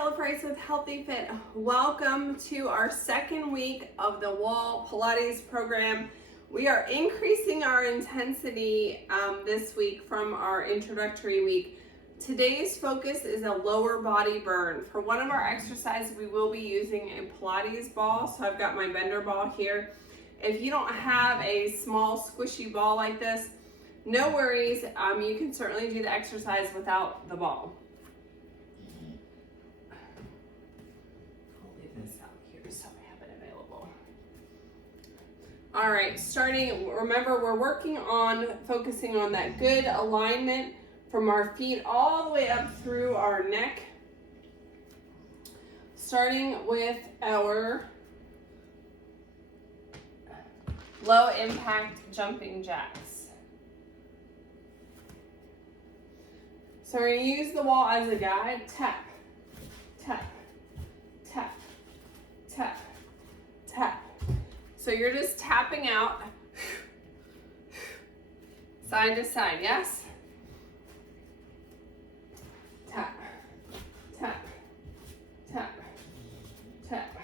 Taylor Price with Healthy Fit. Welcome to our second week of the Wall Pilates program. We are increasing our intensity this week from our introductory week. Today's focus is a lower body burn. For one of our exercises, we will be using a Pilates ball. So I've got my bender ball here. If you don't have a small squishy ball like this, no worries. You can certainly do the exercise without the ball. All right, remember we're working on focusing on that good alignment from our feet all the way up through our neck. Starting with our low impact jumping jacks. So we're going to use the wall as a guide. Tap, tap, tap, tap, tap. So you're just tapping out side to side, yes? Tap, tap, tap, tap.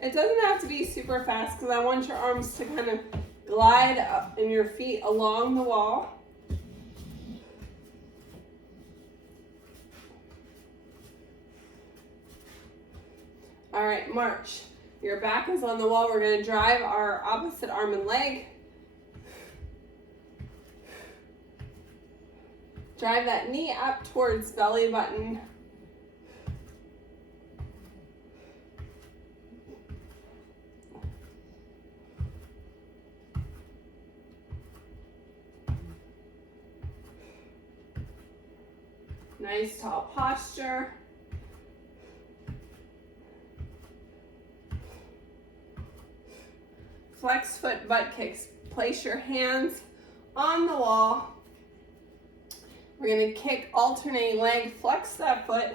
It doesn't have to be super fast because I want your arms to kind of glide up and your feet along the wall. All right, march. Your back is on the wall. We're going to drive our opposite arm and leg. Drive that knee up towards belly button. Nice tall posture. Flex foot butt kicks. Place your hands on the wall. We're going to kick alternating leg, flex that foot.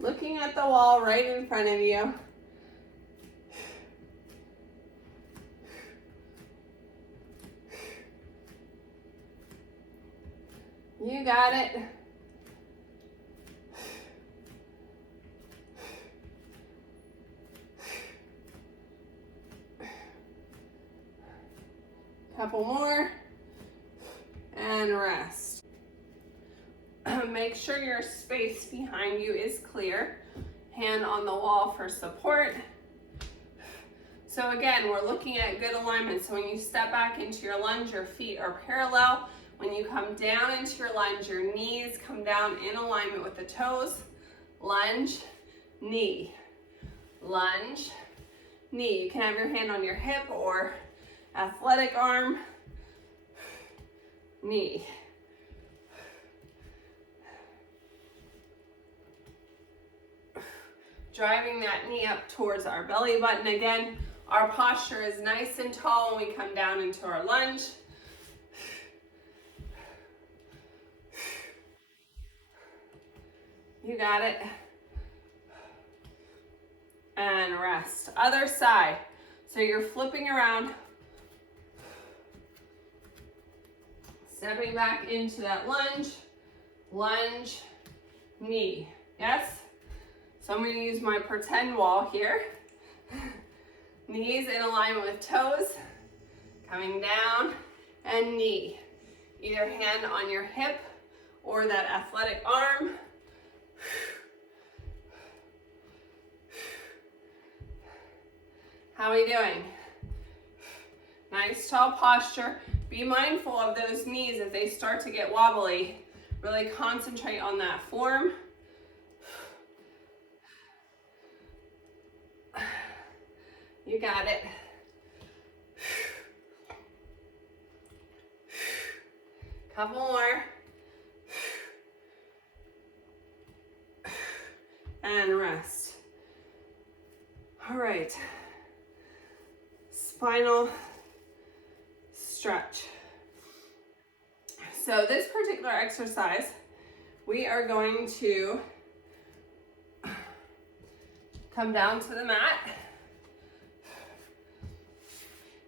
Looking at the wall right in front of you. You got it. Couple more, and rest. Make sure your space behind you is clear. Hand on the wall for support. So again, we're looking at good alignment. So when you step back into your lunge, your feet are parallel. When you come down into your lunge, your knees come down in alignment with the toes. Lunge, knee, lunge, knee. You can have your hand on your hip or athletic arm, knee. Driving that knee up towards our belly button. Again, our posture is nice and tall when we come down into our lunge. You got it. And rest. Other side. So you're flipping around. Stepping back into that lunge, lunge, knee, yes? So I'm going to use my pretend wall here. Knees in alignment with toes, coming down, and knee. Either hand on your hip or that athletic arm. How are we doing? Nice tall posture. Be mindful of those knees if they start to get wobbly. Really concentrate on that form. You got it. Couple more. And rest. All right. Spinal stretch. So this particular exercise, we are going to come down to the mat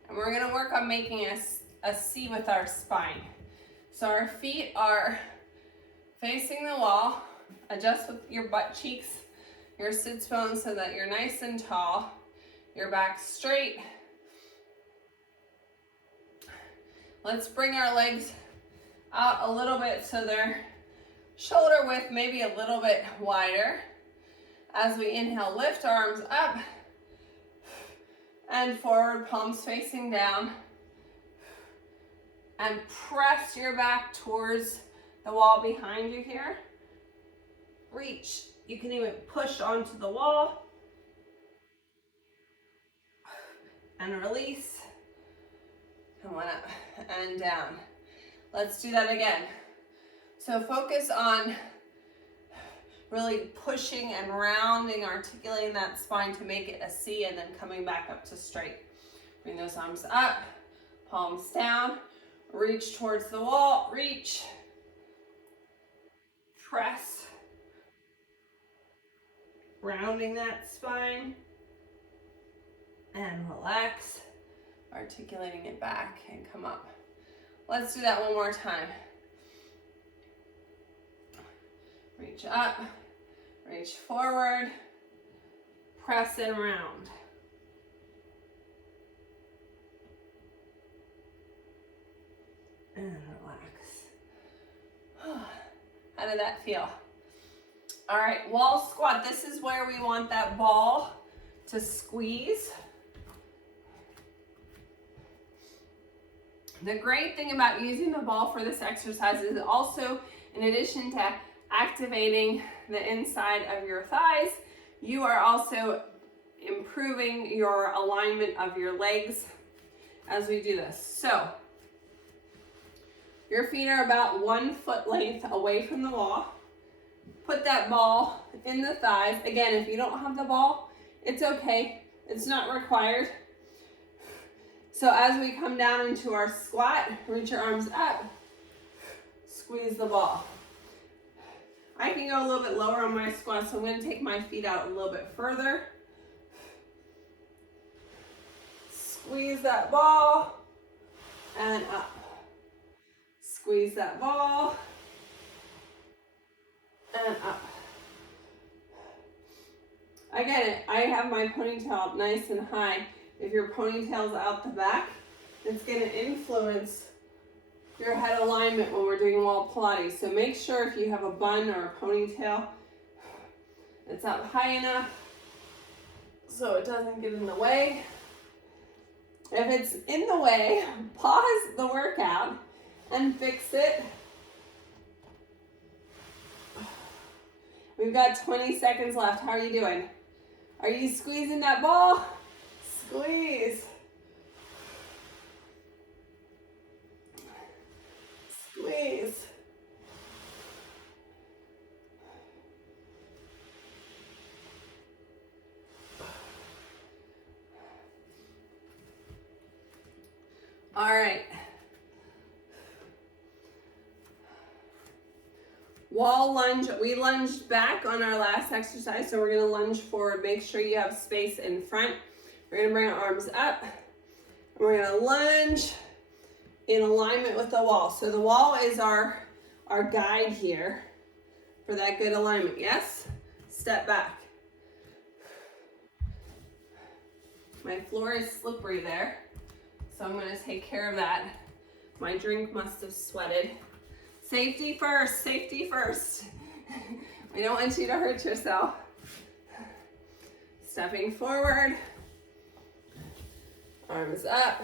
and we're going to work on making a C with our spine. So our feet are facing the wall. Adjust with your butt cheeks, your sits bones so that you're nice and tall. Your back straight. Let's bring our legs out a little bit so they're shoulder width, maybe a little bit wider. As we inhale, lift arms up and forward, palms facing down. And press your back towards the wall behind you here. Reach. You can even push onto the wall. And release. And one up and down. Let's do that again. So focus on really pushing and rounding, articulating that spine to make it a C, and then coming back up to straight. Bring those arms up, palms down, reach towards the wall, reach, press, rounding that spine, and relax, articulating it back and come up. Let's do that one more time. Reach up, reach forward, press and round. And relax. How did that feel? All right, wall squat. This is where we want that ball to squeeze. The great thing about using the ball for this exercise is also, in addition to activating the inside of your thighs, you are also improving your alignment of your legs as we do this. So your feet are about 1 foot length away from the wall. Put that ball in the thighs. Again, if you don't have the ball, it's okay. It's not required. So as we come down into our squat, reach your arms up, squeeze the ball. I can go a little bit lower on my squat, so I'm going to take my feet out a little bit further. Squeeze that ball and up. Squeeze that ball and up. Again, I have my ponytail up nice and high. If your ponytail's out the back, it's going to influence your head alignment when we're doing wall Pilates. So make sure if you have a bun or a ponytail, it's up high enough so it doesn't get in the way. If it's in the way, pause the workout and fix it. We've got 20 seconds left. How are you doing? Are you squeezing that ball? Squeeze. Squeeze. All right. Wall lunge. We lunged back on our last exercise, so we're going to lunge forward. Make sure you have space in front. We're going to bring our arms up. And we're going to lunge in alignment with the wall. So the wall is our guide here for that good alignment. Yes? Step back. My floor is slippery there, so I'm going to take care of that. My drink must have sweated. Safety first, safety first. We don't want you to hurt yourself. Stepping forward, arms up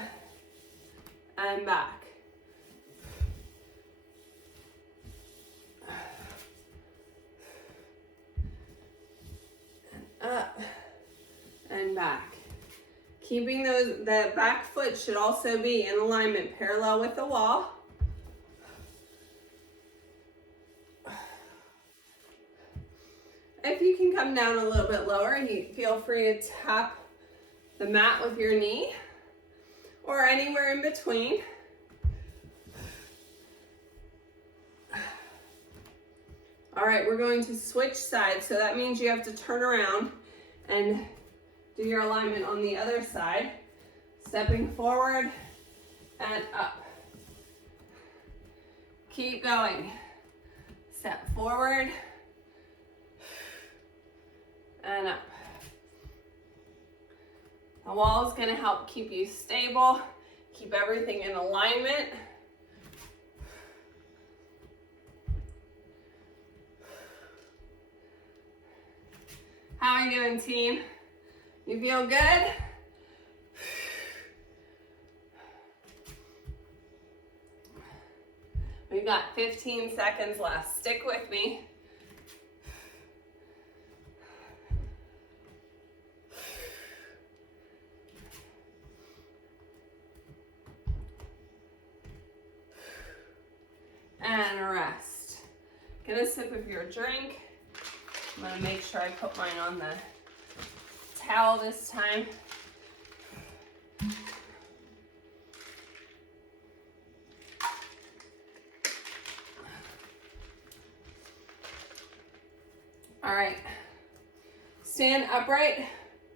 and back. And up and back. Keeping that back foot should also be in alignment, parallel with the wall. If you can come down a little bit lower, you feel free to tap the mat with your knee or anywhere in between. All right, we're going to switch sides. So that means you have to turn around and do your alignment on the other side. Stepping forward and up. Keep going. Step forward and up. The wall is going to help keep you stable, keep everything in alignment. How are you doing, team? You feel good? We've got 15 seconds left. Stick with me. And rest. Get a sip of your drink. I'm gonna make sure I put mine on the towel this time. All right, stand upright,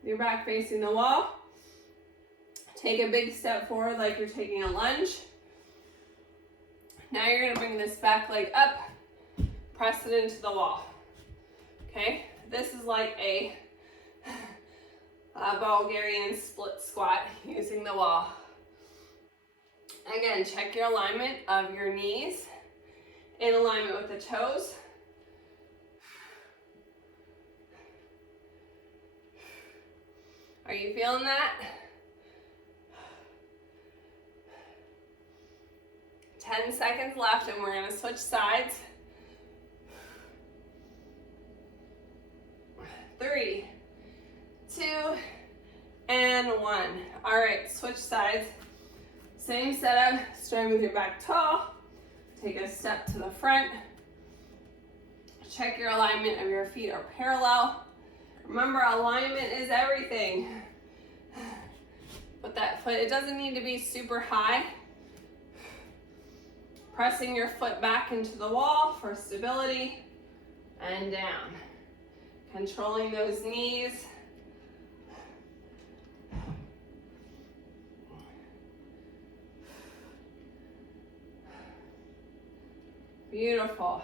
your back facing the wall. Take a big step forward like you're taking a lunge. Now you're gonna bring this back leg up, press it into the wall. Okay, this is like a Bulgarian split squat using the wall. Again, check your alignment of your knees in alignment with the toes. Are you feeling that? 10 seconds left and we're gonna switch sides. 3, 2, and 1. All right, switch sides. Same setup, starting with your back tall. Take a step to the front. Check your alignment of your feet are parallel. Remember, alignment is everything. Put that foot, it doesn't need to be super high. Pressing your foot back into the wall for stability and down. Controlling those knees. Beautiful.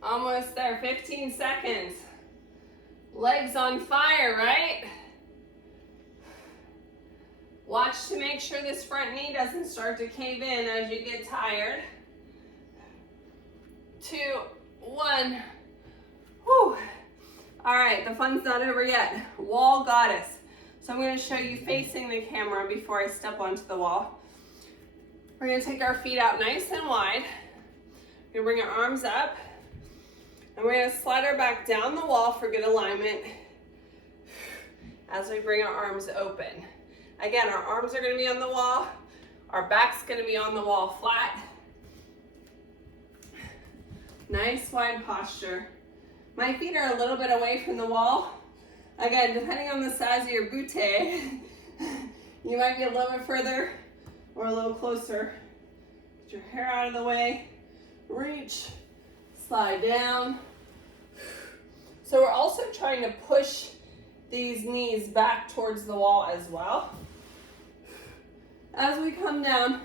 Almost there, 15 seconds. Legs on fire, right? Watch to make sure this front knee doesn't start to cave in as you get tired. 2, 1. Whew. All right, the fun's not over yet. Wall goddess. So I'm gonna show you facing the camera before I step onto the wall. We're gonna take our feet out nice and wide. We're gonna bring our arms up. And we're gonna slide our back down the wall for good alignment as we bring our arms open. Again, our arms are gonna be on the wall. Our back's gonna be on the wall flat. Nice wide posture. My feet are a little bit away from the wall. Again, depending on the size of your boot, you might be a little bit further or a little closer. Get your hair out of the way. Reach, slide down. So we're also trying to push these knees back towards the wall as well. As we come down,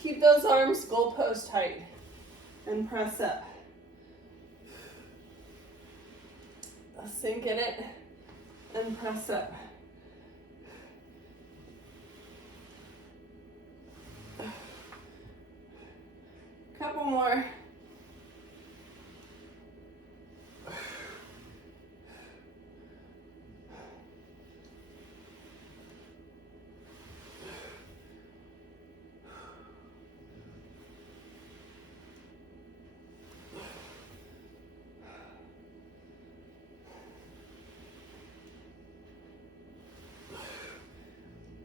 keep those arms goalpost height and press up. Sink in it and press up. Couple more.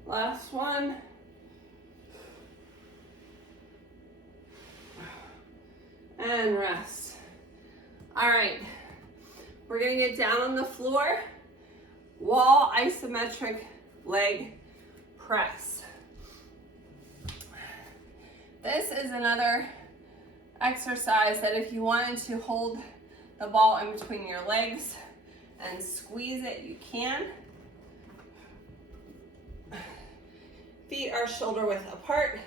Last one. And rest. All right, we're gonna get down on the floor, wall isometric leg press. This is another exercise that if you wanted to hold the ball in between your legs and squeeze it, you can. Feet are shoulder width apart.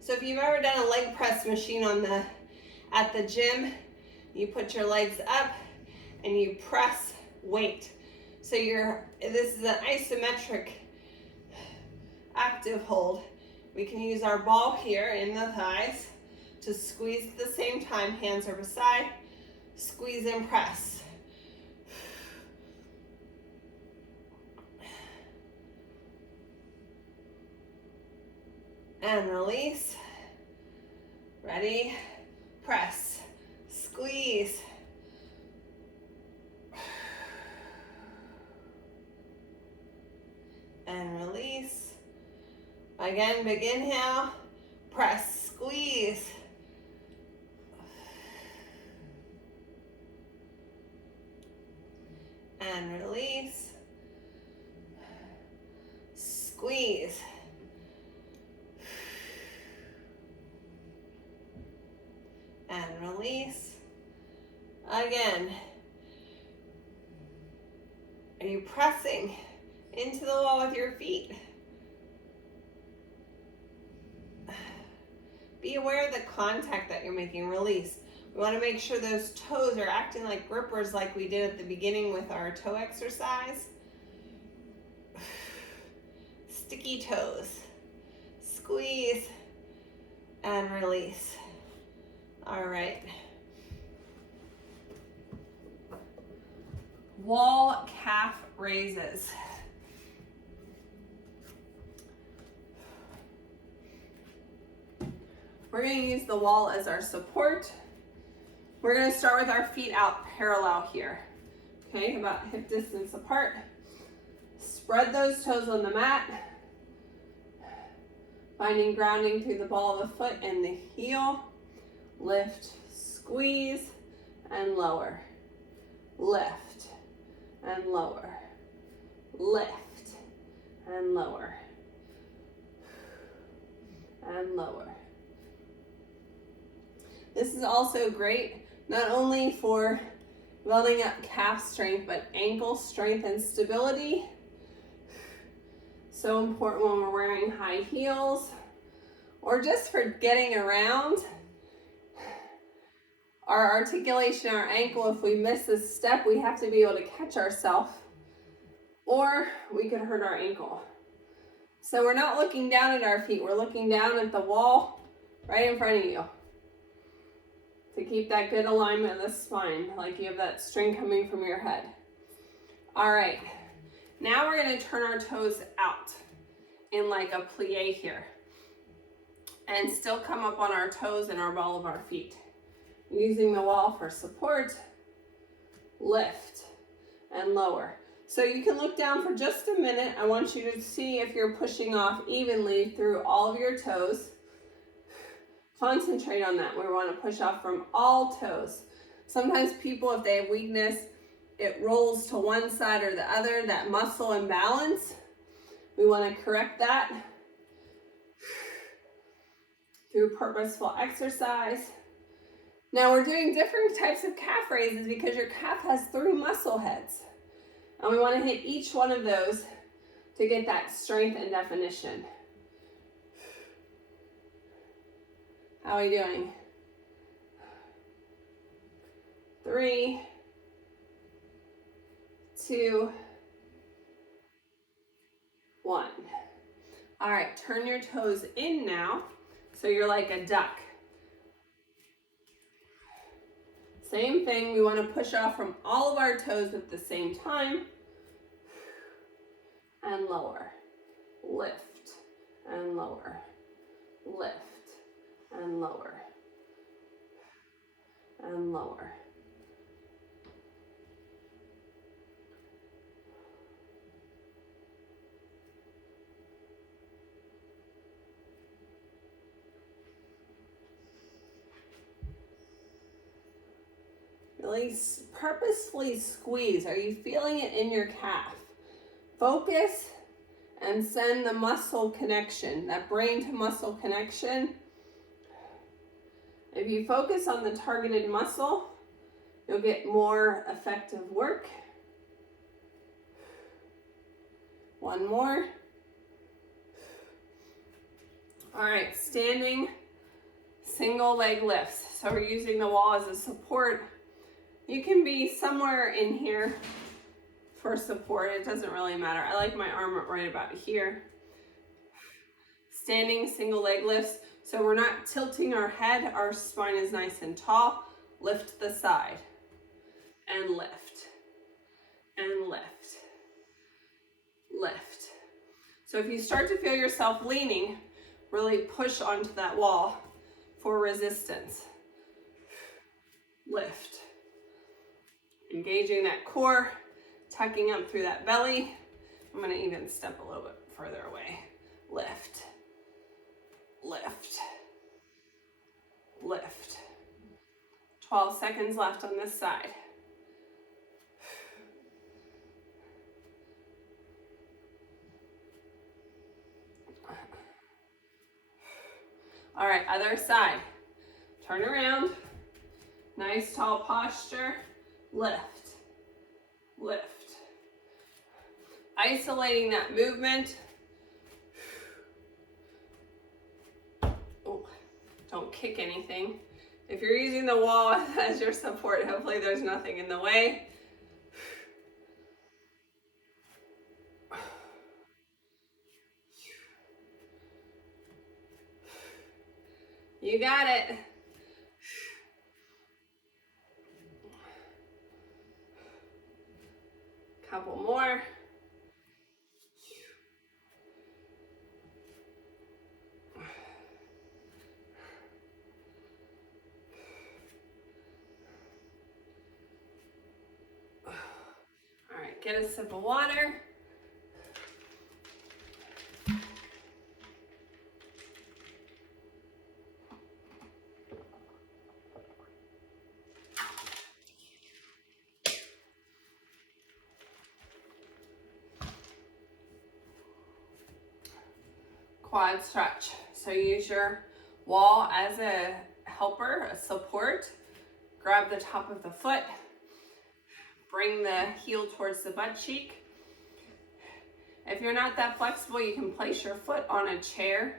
So if you've ever done a leg press machine at the gym, you put your legs up and you press weight. So this is an isometric active hold. We can use our ball here in the thighs to squeeze at the same time, hands are beside, squeeze and press. And release. Ready? Press. Squeeze. And release. Again, big inhale. Press. Squeeze. And release. Squeeze. And release. Again. Are you pressing into the wall with your feet? Be aware of the contact that you're making. Release. We want to make sure those toes are acting like grippers like we did at the beginning with our toe exercise. Sticky toes. Squeeze and release. All right. Wall calf raises. We're going to use the wall as our support. We're going to start with our feet out parallel here. Okay, about hip distance apart. Spread those toes on the mat. Finding grounding through the ball of the foot and the heel. Lift, squeeze, and lower. Lift, and lower. Lift, and lower. And lower. This is also great, not only for building up calf strength, but ankle strength and stability. So important when we're wearing high heels, or just for getting around. Our articulation, our ankle, if we miss this step, we have to be able to catch ourselves, or we could hurt our ankle. So we're not looking down at our feet, we're looking down at the wall right in front of you to keep that good alignment of the spine, like you have that string coming from your head. All right, now we're going to turn our toes out in like a plie here and still come up on our toes and our ball of our feet. Using the wall for support, lift, and lower. So you can look down for just a minute. I want you to see if you're pushing off evenly through all of your toes. Concentrate on that. We want to push off from all toes. Sometimes people, if they have weakness, it rolls to one side or the other, that muscle imbalance. We want to correct that through purposeful exercise. Now we're doing different types of calf raises because your calf has 3 muscle heads. And we want to hit each one of those to get that strength and definition. How are you doing? 3, 2, 1. All right, turn your toes in now. So you're like a duck. Same thing, we want to push off from all of our toes at the same time. And lower. Lift and lower. Lift and lower. And lower. Really purposefully squeeze. Are you feeling it in your calf? Focus and send the muscle connection, that brain to muscle connection. If you focus on the targeted muscle, you'll get more effective work. One more. All right, standing single leg lifts. So we're using the wall as a support. You can be somewhere in here for support. It doesn't really matter. I like my arm right about here. Standing single leg lifts. So we're not tilting our head. Our spine is nice and tall. Lift the side and lift and lift, lift. So if you start to feel yourself leaning, really push onto that wall for resistance. Lift. Engaging that core, tucking up through that belly. I'm going to even step a little bit further away. Lift. Lift. Lift. 12 seconds left on this side. All right, other side. Turn around. Nice tall posture. Lift. Lift. Isolating that movement. Oh, don't kick anything. If you're using the wall as your support, hopefully there's nothing in the way. You got it. Couple more. All right, get a sip of water. Quad stretch. So use your wall as a helper, a support. Grab the top of the foot. Bring the heel towards the butt cheek. If you're not that flexible, you can place your foot on a chair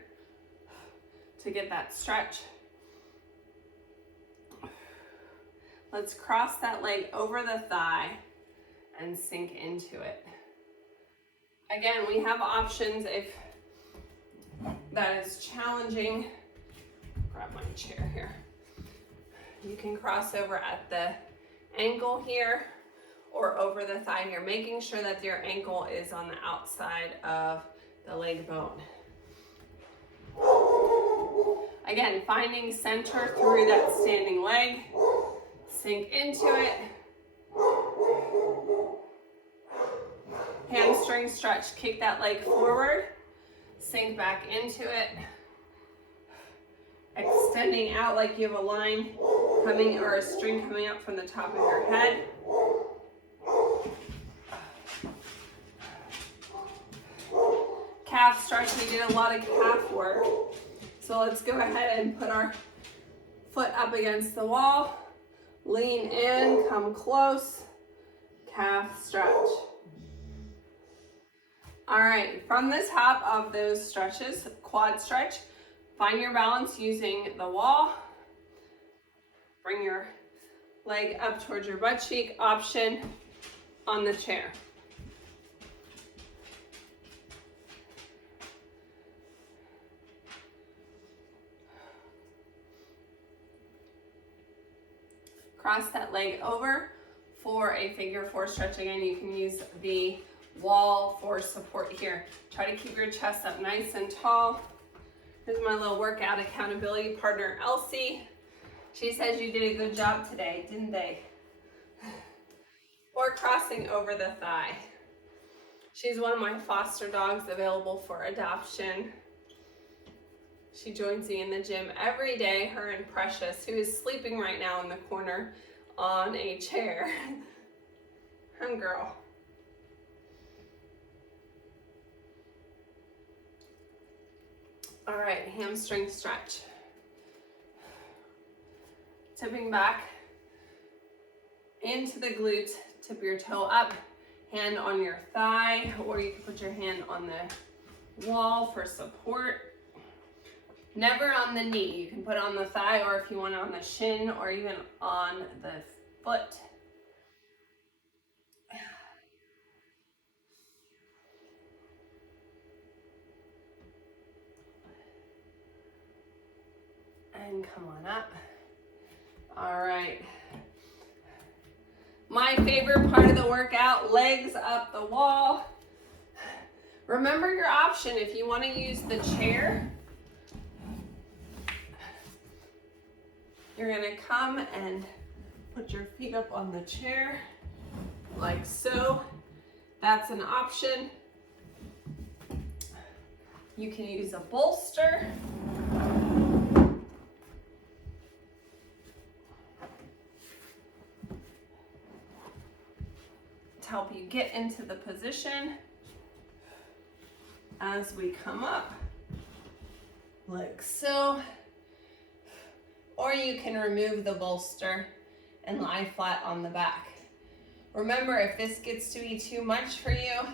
to get that stretch. Let's cross that leg over the thigh and sink into it. Again, we have options if that is challenging. Grab my chair here. You can cross over at the ankle here or over the thigh here, making sure that your ankle is on the outside of the leg bone. Again, finding center through that standing leg. Sink into it. Hamstring stretch, kick that leg forward. Sink back into it. Extending out like you have a line coming or a string coming up from the top of your head. Calf stretch, we did a lot of calf work. So let's go ahead and put our foot up against the wall. Lean in, come close, calf stretch. All right, from the top of those stretches, quad stretch, find your balance using the wall. Bring your leg up towards your butt cheek, option on the chair. Cross that leg over for a figure four stretch. Again, you can use the wall for support here. Try to keep your chest up nice and tall. Here's my little workout accountability partner, Elsie. She says you did a good job today, didn't they? Or crossing over the thigh. She's one of my foster dogs available for adoption. She joins me in the gym every day, her and Precious, who is sleeping right now in the corner on a chair. Girl. All right, hamstring stretch. Tipping back into the glute, tip your toe up, hand on your thigh, or you can put your hand on the wall for support. Never on the knee. You can put it on the thigh, or if you want it on the shin, or even on the foot. And come on up. All right. My favorite part of the workout, legs up the wall. Remember your option if you want to use the chair. You're gonna come and put your feet up on the chair, like so. That's an option. You can use a bolster. To help you get into the position as we come up, like so. Or you can remove the bolster and lie flat on the back. Remember, if this gets to be too much for you,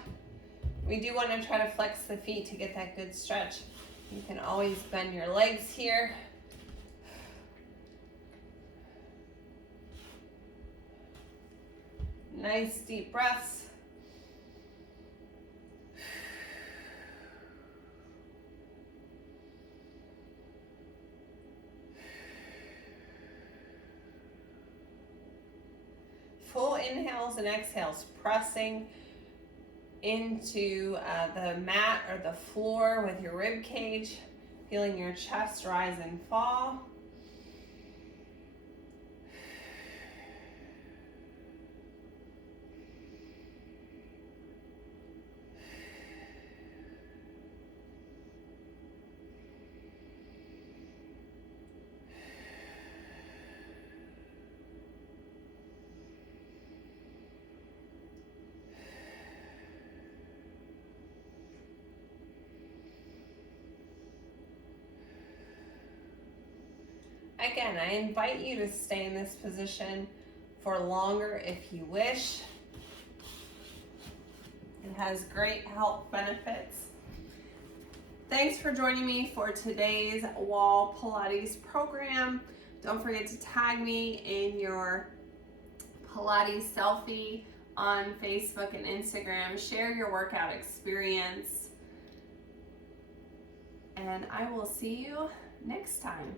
we do want to try to flex the feet to get that good stretch. You can always bend your legs here. Nice deep breaths. Full inhales and exhales, pressing into the mat or the floor with your rib cage, feeling your chest rise and fall. Again, I invite you to stay in this position for longer if you wish. It has great health benefits. Thanks for joining me for today's wall Pilates program. Don't forget to tag me in your Pilates selfie on Facebook and Instagram. Share your workout experience. And I will see you next time.